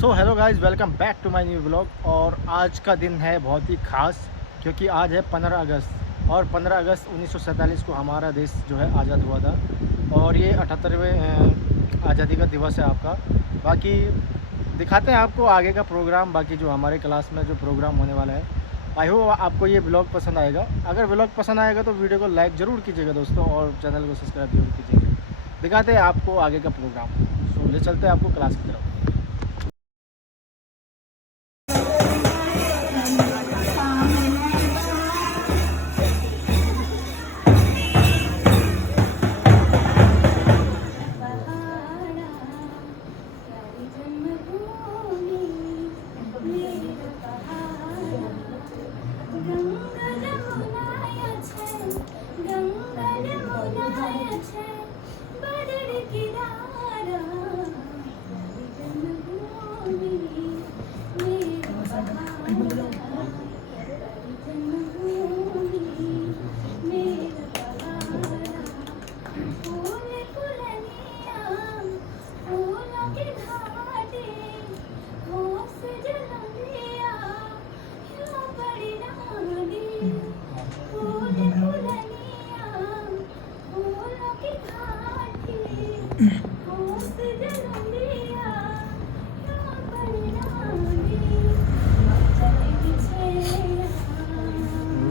So hello guys, welcome back to my new blog. और आज का दिन है बहुत ही ख़ास क्योंकि आज है 15 अगस्त और 15 अगस्त 1947 को हमारा देश जो है आज़ाद हुआ था। और ये 78वें आज़ादी का दिवस है आपका। बाकी दिखाते हैं आपको आगे का प्रोग्राम, बाकी जो हमारे क्लास में जो प्रोग्राम होने वाला है। आई होप आपको ये ब्लॉग पसंद आएगा। अगर ब्लॉग पसंद आएगा तो वीडियो को लाइक ज़रूर कीजिएगा दोस्तों, और चैनल को सब्सक्राइब जरूर कीजिएगा। दिखाते हैं आपको आगे का प्रोग्राम। सो ले चलते हैं आपको क्लास की तरफ।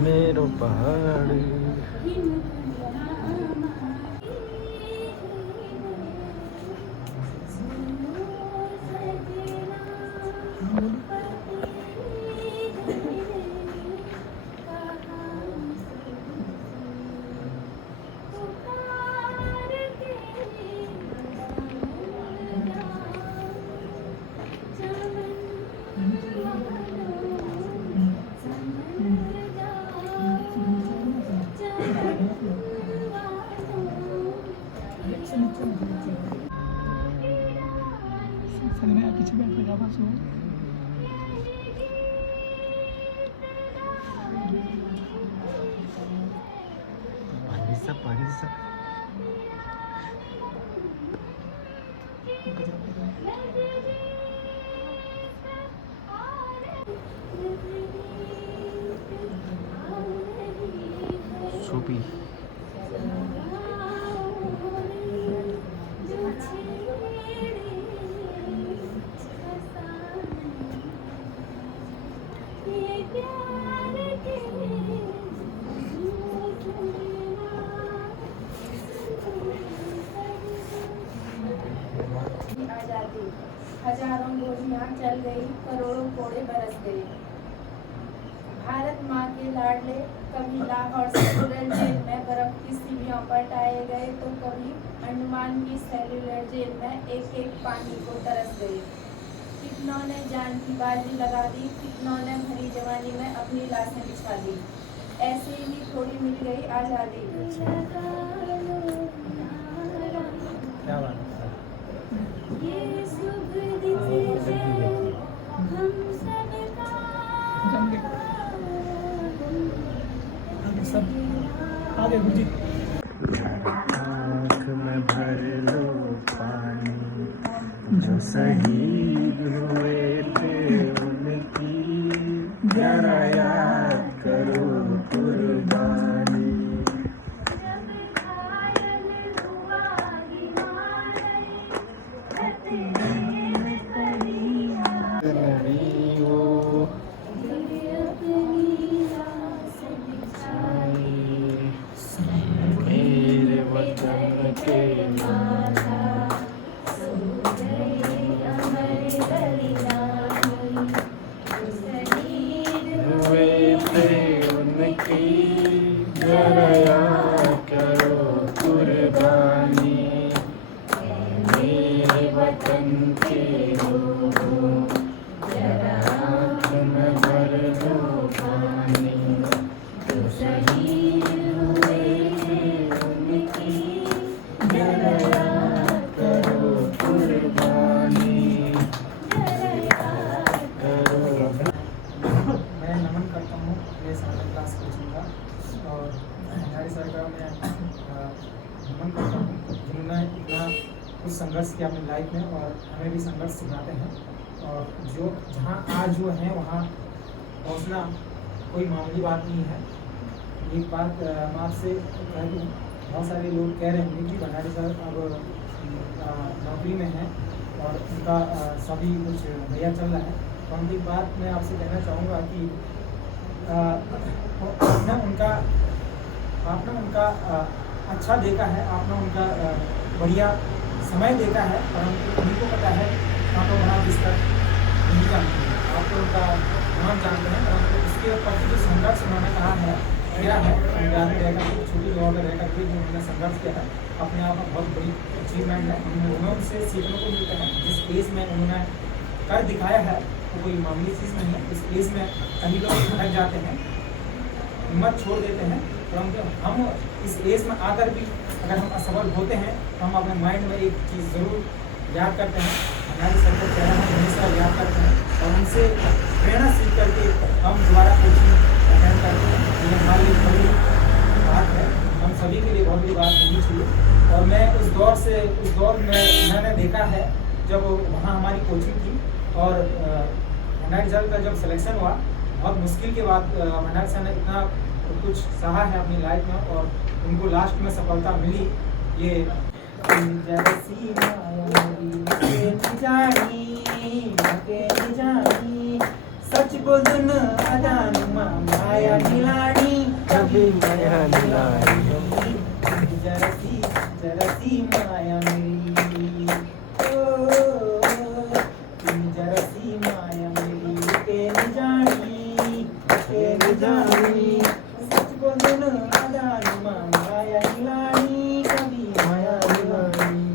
मेरो पहाड़ पीछे बैठ के जावा सो पानी सा सोपी आजादी हजारों गोलियां चल गई, करोड़ों कोड़े बरस गए। भारत माँ के लाडले कभी लाहौर सेलुलर जेल में बर्फ की सीढ़ियों पर टाए गए, तो कभी अंडमान की सेलुलर जेल में एक एक पानी को तरस गए। कितनों ने जान की बाजी लगा दी, कितनों ने भरी जवानी में अपनी लाशें बिछा दी। ऐसे ही थोड़ी मिल गई आजादी। क्या बात है। ये शुभ दिन है हम सबका, सब आगे गुरुजी। आँख में भर लो पानी, जो शहीद हुए थे उनकी जरा याद करो कुर्बानी। मेरे वतन के हुए थे उनकी जरा याद करो कुर्बानी। मेरे वतन के लोगों जरा आँख में भर लो पानी, जो शहीद हुए थे उनकी जरा याद करो कुर्बानी। मैं नमन करता हूँ अपने सारे क्लास कोचिंग का, और हमारी सरकार में नमन करता हूँ जिन्होंने इतना कुछ संघर्ष किया अपनी लाइफ में, और हमें भी संघर्ष सिखाते हैं। और जो जहाँ आज जो है वहाँ पहुँचना कोई मामूली बात नहीं है। एक बात मैं आपसे कह दूँ, बहुत सारे लोग कह रहे होंगे कि भंडारी सर अब नौकरी में हैं और उनका सभी कुछ बढ़िया चल रहा है। परंतु एक बात मैं आपसे कहना चाहूँगा कि आपने उनका अच्छा देखा है, आपने उनका बढ़िया समय देखा है, परंतु उन्हीं को पता है आपको बड़ा बिस्तर नहीं जानते हैं, आपको उनका नाम जानते हैं, परंतु उसके प्रति जो संघर्ष उन्होंने कहा है क्या है, पंजाब में रहकर छोटी जगह में रहकर के जो उन्होंने संघर्ष किया है अपने आप में बहुत बड़ी अचीवमेंट है। हमें उनसे सीखने को मिलता है। जिस एज में उन्होंने कर दिखाया है वो कोई मामूली चीज़ नहीं है। इस एज में कई लोग भटक जाते हैं, हिम्मत छोड़ देते हैं, परंतु हम इस एज में आकर भी अगर हम असफल होते हैं तो हम अपने माइंड में एक चीज़ ज़रूर याद करते हैं, हमारी सर को कहना है हमेशा याद करते हैं और उनसे प्रेरणा सीख करके हम दोबारा कोचिंग अटेंड करते हैं। ये हमारे लिए बड़ी बात है, हम सभी के लिए बहुत बड़ी बात होनी चाहिए। और मैं उस दौर में मैंने देखा है जब वहाँ हमारी कोचिंग थी और भंडारी सर का जब सिलेक्शन हुआ, बहुत मुश्किल के बाद भंडारी सर ने इतना कुछ सहा है अपनी लाइफ में और उनको लास्ट में सफलता मिली। ये सच बोल माया नीलानी कभी माया नीलानी जरसी माया मेरी जरसी माया मेरी के जानी सच बोल माया नीलानी कभी माया नीलानी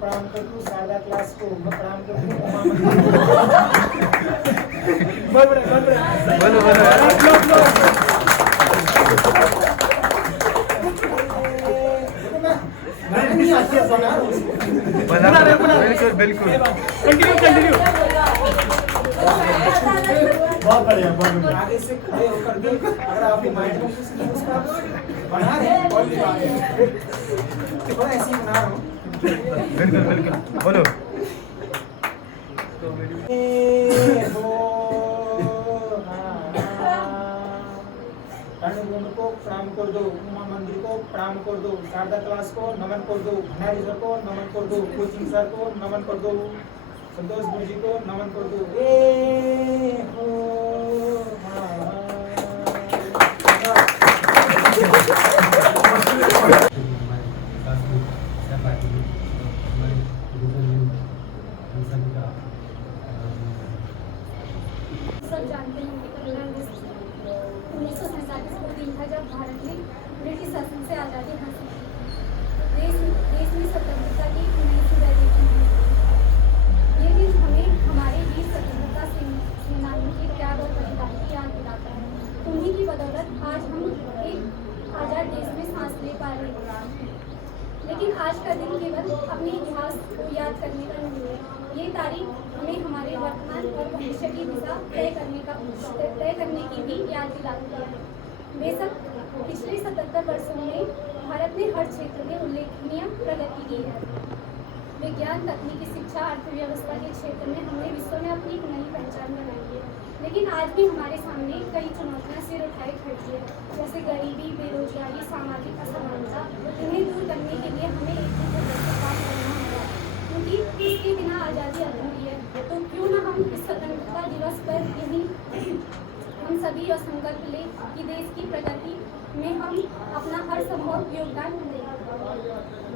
प्रणाम करूँ शारदा क्लास को, मैं प्रणाम बिल्कुल बिल्कुल कंटिन्यू बहुत बढ़िया, बहुत बढ़िया। आगे से खड़े होकर के अगर आपके माइंड में कुछ नहीं उसका बना रहे हैं बहुत थोड़ा ऐसे ही बना रहा हूँ। बिल्कुल बिल्कुल बोलो। रणभूमि को प्रणाम कर दो, उमा मंदिर को प्रणाम कर दो, शारदा क्लास को नमन कर दो, भंडारी सर को नमन कर दो, कोचिंग सर को नमन कर दो, संतोष गुरु जी को नमन कर दो। सब जानते हैं कि 1947 को दिन था जब भारत ने ब्रिटिश शासन से आज़ादी हासिल की। देश में स्वतंत्रता की नई सुबह देखी थी। ये दिन हमें हमारे वीर स्वतंत्रता सेनानियों के त्याग और बलिदान की याद दिलाता है। उन्हीं की बदौलत आज हम एक आज़ाद देश में सांस ले पा रहे हैं। लेकिन आज का दिन केवल अपने इतिहास को याद करने का नहीं है, ये तारीख हमें हमारे वर्तमान और भविष्य की दिशा तय करने की भी याद दिलाती है। बेशक पिछले 77 वर्षों में भारत ने हर क्षेत्र में उल्लेखनीय प्रगति की है। विज्ञान, तकनीकी, शिक्षा, अर्थव्यवस्था के क्षेत्र में हमने विश्व में अपनी एक नई पहचान बनाई है। लेकिन आज भी हमारे सामने कई चुनौतियां सिर उठाए खड़ी है, जैसे गरीबी, बेरोजगारी, सामाजिक असमानता। इन्हें दूर करने के लिए हमें एकजुट होकर काम करना होगा, क्योंकि इसके बिना आज़ादी अधूरी है। तो क्यों न हम इस स्वतंत्रता दिवस पर यही हम सभी यह संकल्प लें कि देश की प्रगति में हम अपना हर संभव योगदान दें।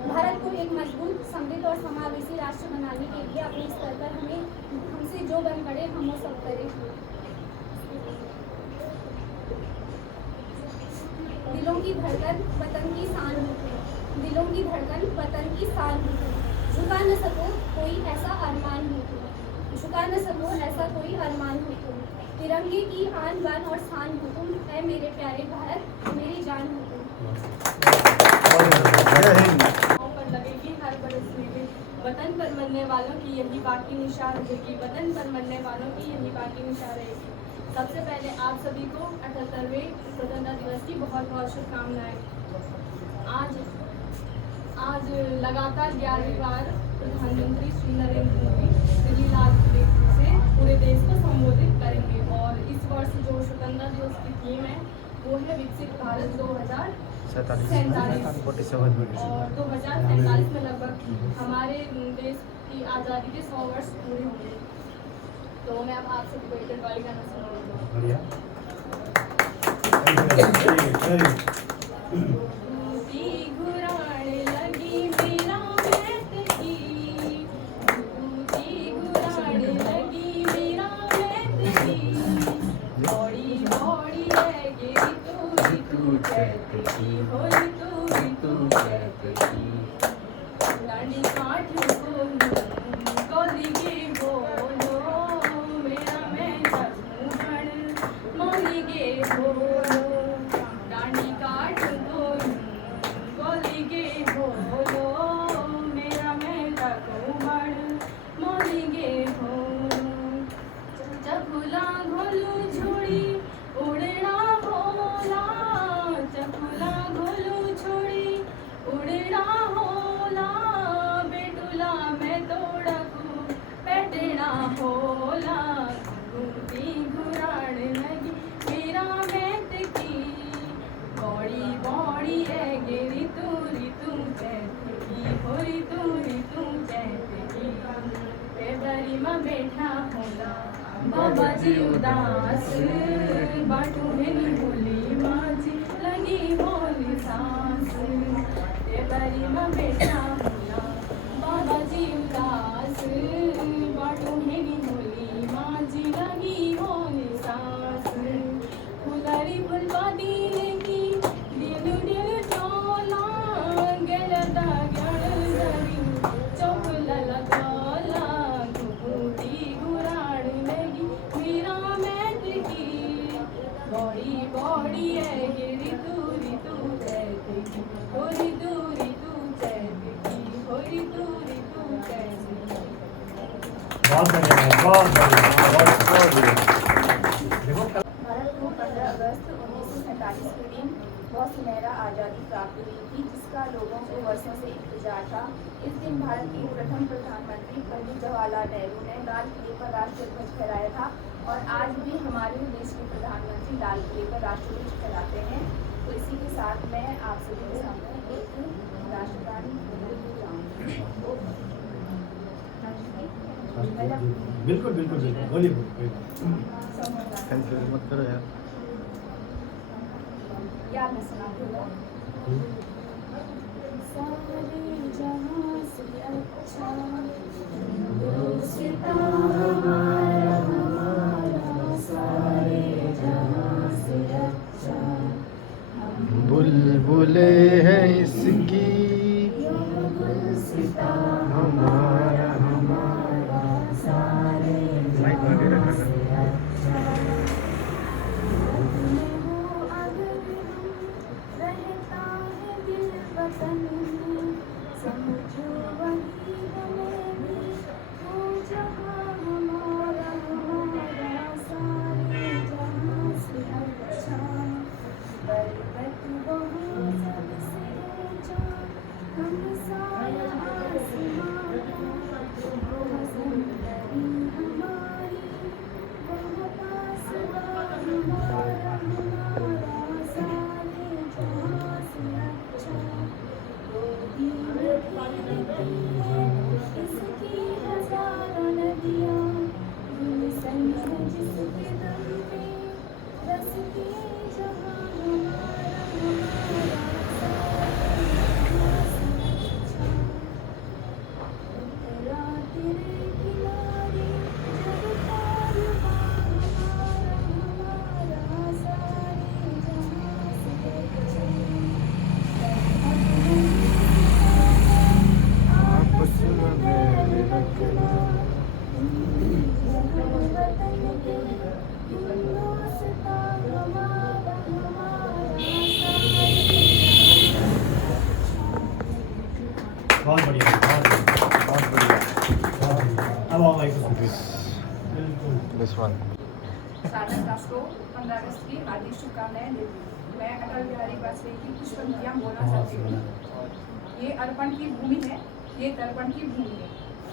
भारत को एक मजबूत, समृद्ध और समावेशी राष्ट्र बनाने के लिए अपने स्तर पर हमसे जो बन पड़े हम वो सब करें। दिलों की धड़कन वतन की शान होती, दिलों की धड़कन वतन की शान होती। झुका न सको कोई ऐसा अरमान हो तुम, झुका न सको ऐसा कोई अरमान हो तुम। तिरंगे की आन बान और शान हो तुम, है मेरे प्यारे भारत, मेरी जान हो तुम। पर लगेगी हर बरस में, वतन पर मरने वालों की यही बाकी निशान रहेगी, वतन पर मरने वालों की यही बाकी निशान रहेगी। सबसे पहले आप सभी को 78वें स्वतंत्रता दिवस की बहुत बहुत शुभकामनाएं। लगातार 11वीं बार प्रधानमंत्री श्री नरेंद्र मोदी दिल्ली लाल किले से पूरे देश को संबोधित करेंगे। और इस वर्ष जो स्वतंत्रता दिवस की थीम है वो है विकसित भारत 2047 और 2047 में लगभग हमारे देश की आज़ादी के 100 वर्ष पूरे होंगे। तो मैं अब आप सबको एक वाली गाना सुनाऊंगा। बैठा होला बाबा जी उदास बाटू में बोली माजी लगी बोली सांस बरी में बैठा होला बाबा जी उदास बाटू में बोली माजी लगी बोली सांस फुलरी फुलवा दिले की दिल दिल टोला गेला दागड़ जरी चौकला लगाला बड़ी बड़ी है गिरी दूरी तू कहते की होरी दूरी तू कहते की होरी दूरी तू कहते की। बहुत बढ़िया, बहुत बढ़िया। भारत को 15 अगस्त 1947 के दिन बहुत सुनहरा आज़ादी प्राप्त हुई थी, जिसका लोगों को वर्षों से इंतजार था। इस दिन भारत के प्रथम प्रधानमंत्री पंडित जवाहरलाल नेहरू ने लाल किले पर राष्ट्रीय ध्वज फहराया था और आज भी हमारे देश के प्रधानमंत्री लाल किले पर राष्ट्रीय ध्वज फहराते हैं। तो इसी के साथ मैं आप सभी के सामने एक राष्ट्रगान बिल्कुल बिल्कुल बिल्कुल बोलिए। कंफ्यूज मत करो यार। याद में सुनाती हूँ। सारे जहां से अच्छा दोस्ता हमारा सारे जहां से अच्छा बुलबुले है इसकी गुलसिता हमारा सारे जहां से अच्छा। रहता है दिल वतन में समझो वही हमें भी वो जहां हमारा सारे जहां से अच्छा। पर्वत वहाँ सबसे ऊंचा हम साया आसमां का सुंदरी हमारी वह पास हमारा सारे जहां से अच्छा। गोदी में है इसकी हजारों नदियाँ गुलशन है जिसके दम पे रसती जहां हमारा सारे जहां से अच्छा। उतरा तेरे किनारे जब कारवां हमारा सारे जहां से अच्छा। आपस में रखना वतन के दोस्ता हमारा बहुत बढ़िया, बहुत बढ़िया, बहुत बढ़िया, बहुत बढ़िया। अब आओ भाई को बिल्कुल। This one. साधन दास को 15 अगस्त की हार्दिक शुभकामनाएं देती हूँ। मैं अटल बिहारी वाजपेयी की कुछ पंक्तियाँ बोलना चाहती हूँ। ये अर्पण की भूमि है, ये तर्पण की भूमि है।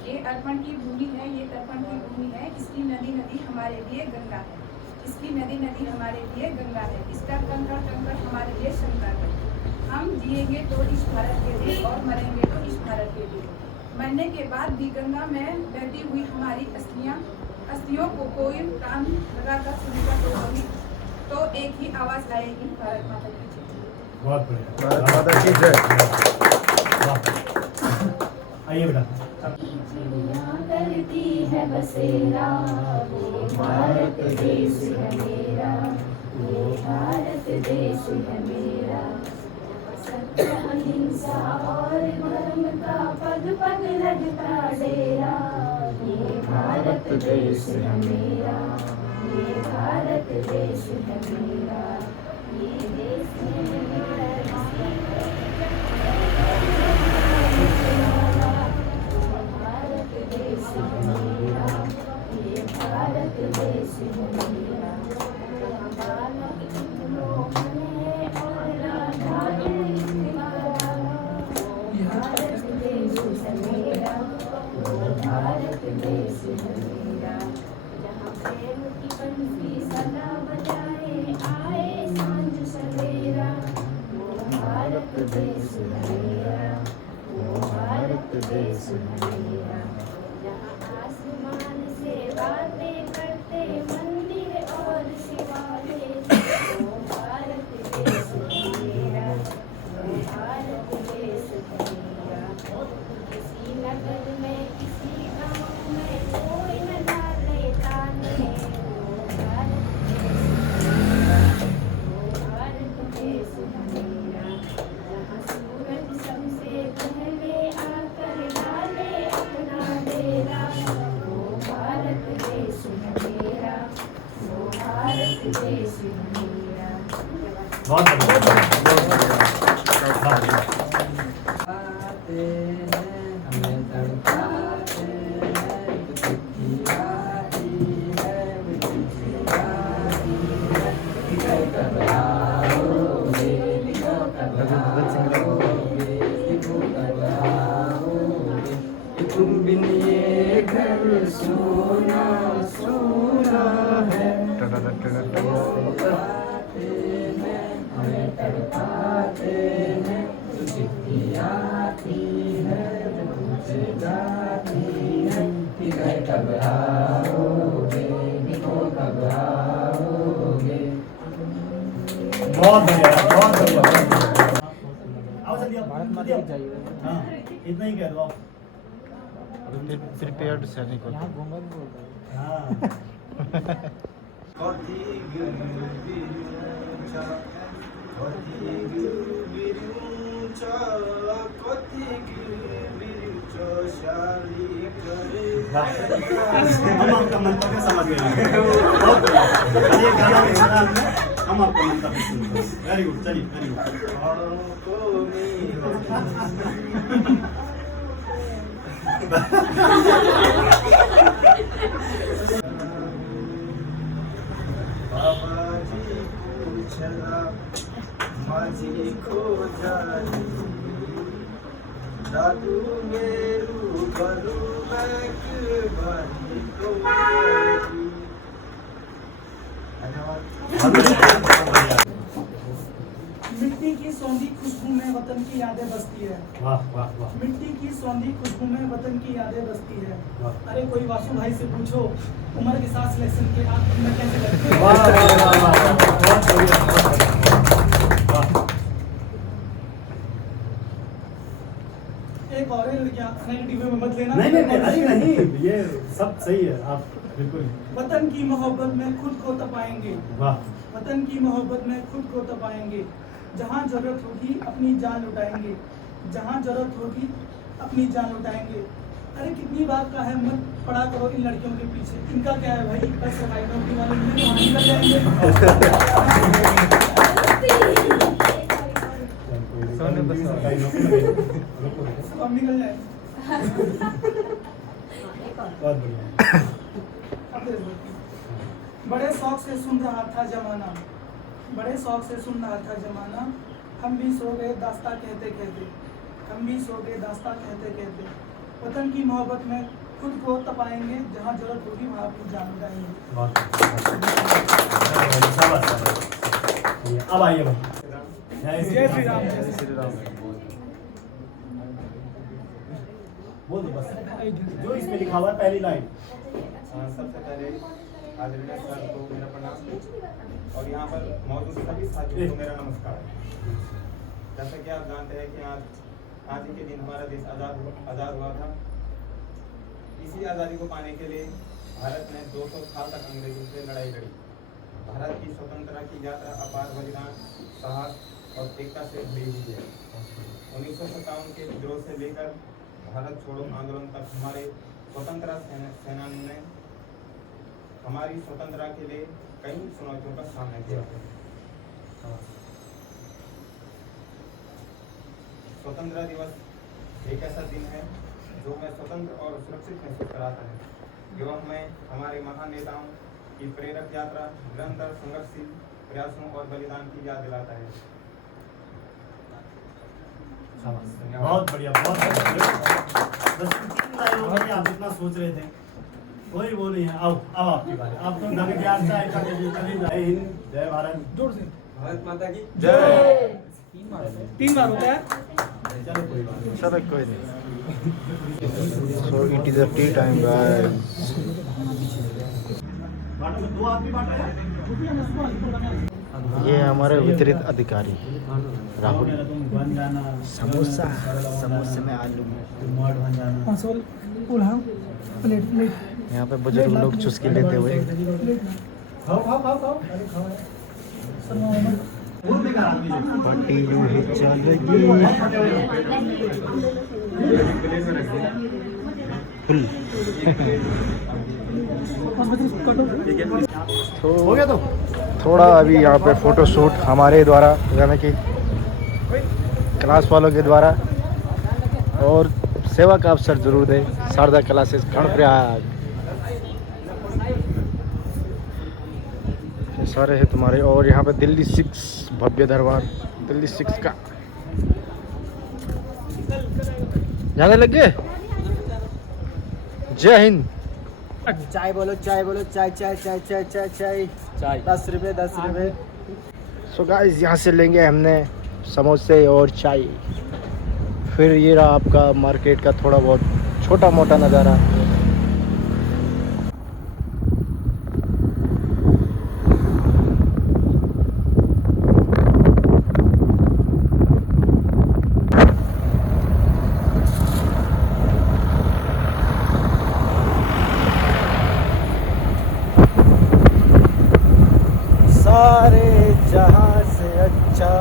ये अर्पण की भूमि है, ये तर्पण की भूमि है। इसकी नदी नदी हमारे लिए गंगा है। इसकी नदी नदी हमारे लिए गंगा है। इसका कंकड़ कंकड़ हमारे लिए शंकर है। हम जिएंगे तो इस भारत के लिए और मरेंगे तो इस भारत के लिए। मरने के बाद भी गंगा में बहती हुई हमारी अस्थियों को कोई प्राण लगाकर सुनेगा तो एक ही आवाज़ आएगी, भारत माता की जय। बहुत बढ़िया। भारत माता की जय। वाह। आइए बेटा। चिड़िया करती है बसेरा, वो भारत देश है मेरा, वो भारत देश है मेरा। सत्य अहिंसा और धर्म का पग पग लगता डेरा, ये भारत देश है मेरा, ये भारत देश है मेरा। ये देश है मेरा, भारत देश है मेरा, ये भारत देश है मेरा। बालक मोहन है और राधा भारत देश है मेरा, वो भारत देश है मेरा। जहाँ प्रेम की बंसी सदा बजाए आए सांझ सवेरा, वो भारत देश है मेरा, वो भारत देश है मेरा। जहाँ आसमान से बातें करते मंदिर और शिवालय, वो भारत देश है मेरा, वो भारत देश है मेरा। किसी नगर में किसी गाँव में कोई न डाले ताने, वो भारत देश है मेरा, वो भारत देश है मेरा। जहाँ सूरज सबसे पहले आकर डाले अपना डेरा, वो भारत देश है मेरा, वो भारत देश है मेरा। बहुत बढ़िया। हमें तड़पाते हैं, चिट्ठी आई है, चिट्ठी आई है। लिखो कब आओगे, लिखो कब आओगे, लिखो कब आओगे। तुम बिन ये घर सोना सोना है। हमें तड़पाते हैं, तो चिट्ठी आती है, मुझे जाती है। कि घर कब आओगे, लिखो कब आओगे। बहुत बढ़िया, बहुत बढ़िया। आओ जल्दी आओ। भारत माता की जय। हाँ, इतना ही कह दो आप। प्रिपेयर्ड सैनिक होता है। यहाँ घूंगा भी बोल रहे हैं। हाँ। हम आपका मंतव्य समझ गए हैं। बहुत बढ़िया। ये गाना भी सुना हमने, हम आपका मंतव्य सुन गए। वेरी गुड, चलिए वेरी गुड। माझी खो जानी दादू मेरू बरू बैक बारी तो मिट्टी की सौंधी खुशबू में वतन की यादें बसती है। वाह वाह वाह। मिट्टी की सौंधी खुशबू में वतन की यादें बसती है। वाह। अरे कोई वासु भाई से पूछो उम्र के साथ सिलेक्शन के आप में कैसे लगते हैं। वाह वाह वाह वाह। बहुत बढ़िया, बहुत बढ़िया। वाह। एक और है लड़कियां नेगेटिव में मत लेना। नहीं नहीं नहीं, अरे नहीं, ये सब सही है, आप बिल्कुल। वतन की मोहब्बत में खुद को तपाएंगे। वाह। वतन की मोहब्बत में खुद को तपाएंगे। जहाँ जरूरत होगी अपनी जान लुटाएंगे। जहाँ जरूरत होगी अपनी जान लुटाएंगे। अरे कितनी बार का है मत पड़ा करो इन लड़कियों के पीछे। इनका क्या है भाई, बस सरकारी नौकरी वाले मिले तो वहाँ निकल जाएंगे। सब हम निकल जाएंगे। बहुत बढ़िया। अब देखो। बड़े शौक से सुन रहा था जमाना, बड़े शौक से सुन रहा था जमाना, हम भी सो गए दास्ता कहते कहते, हम भी सो गए दास्ता कहते कहते। वतन की मोहब्बत में खुद को तपाएंगे, जहाँ जरूरत होगी वहाँ अपनी जान लगाएंगे। अब आइए भाई। जय श्री राम। जय श्री राम। बोल दो बस जो इसमें लिखा हुआ है पहली लाइन। सबसे पहले आदरणीय सर को मेरा प्रणाम और यहाँ पर मौजूद सभी साथियों को मेरा नमस्कार। जैसा कि आप जानते हैं कि आज ही के दिन हमारा देश आज़ाद हुआ था। इसी आज़ादी को पाने के लिए भारत ने 200 साल तक अंग्रेजों से लड़ाई लड़ी। भारत की स्वतंत्रता की यात्रा अपार बलिदान, साहस और एकता से भरी हुई है। 1957 के विद्रोह से लेकर भारत छोड़ो आंदोलन तक हमारे स्वतंत्रता सेनानियों ने हमारी स्वतंत्रता के लिए कई चुनौतियों का सामना किया। स्वतंत्रता दिवस एक ऐसा दिन है जो हमें स्वतंत्र और सुरक्षित महसूस कराता है। यह हमें हमारे महान नेताओं की प्रेरक यात्रा, निरंतर संघर्षशील प्रयासों और बलिदान की याद दिलाता है। बहुत बढ़िया, बहुत बढ़िया। बस तीन लाइनों में आप इतना सोच रहे थे, कोई वो नहीं है। अब आपकी बारी। आप तो नवी ज्ञान से आए थे। जय हिंद, जय भारत। जोर से भारत माता की जय। 3 बार होता है। चलो कोई बात नहीं। चलो कोई नहीं। So it is a tea time guys. बाटो में 2 आदमी बांट रहे हैं। ये हमारे वितरित अधिकारी राहुल। समोसा, समोसे में आलू। कंसोल पुलाव प्लेट यहाँ पे बुजुर्ग लोग चुस्की लेते हुए। खाओ खाओ खाओ खाओ। अरे खाओ यार। पूर्ण बेकार आदमी है। पट्टी यूं ही चलेगी। फुल। हो गया तो थोड़ा अभी यहाँ पे फ़ोटो शूट हमारे द्वारा, यानी कि क्लास वालों के द्वारा, और सेवा का अवसर जरूर दें। शारदा क्लासेस कर्णप्रयाग ये सारे हैं तुम्हारे। और यहाँ पे दिल्ली 6 भव्य दरबार, दिल्ली 6 का जाने लग गए। जय हिंद। चाय बोलो, चाय बोलो, चाय चाय चाय चाय चाय चाय चाय। 10 रुपये, 10 रुपये। सो गाइस यहाँ से लेंगे हमने समोसे और चाय। फिर ये रहा आपका मार्केट का थोड़ा बहुत छोटा मोटा नज़ारा। सारे जहां से अच्छा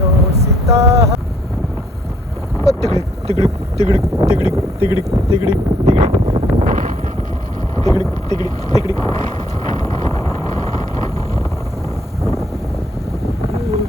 दोस्ता। तिगड़ी तिगड़ी तिगड़ी तिगड़ी तिगड़ी तिगड़ी तिगड़ी तिगड़ी तिगड़ी तिगड़ी।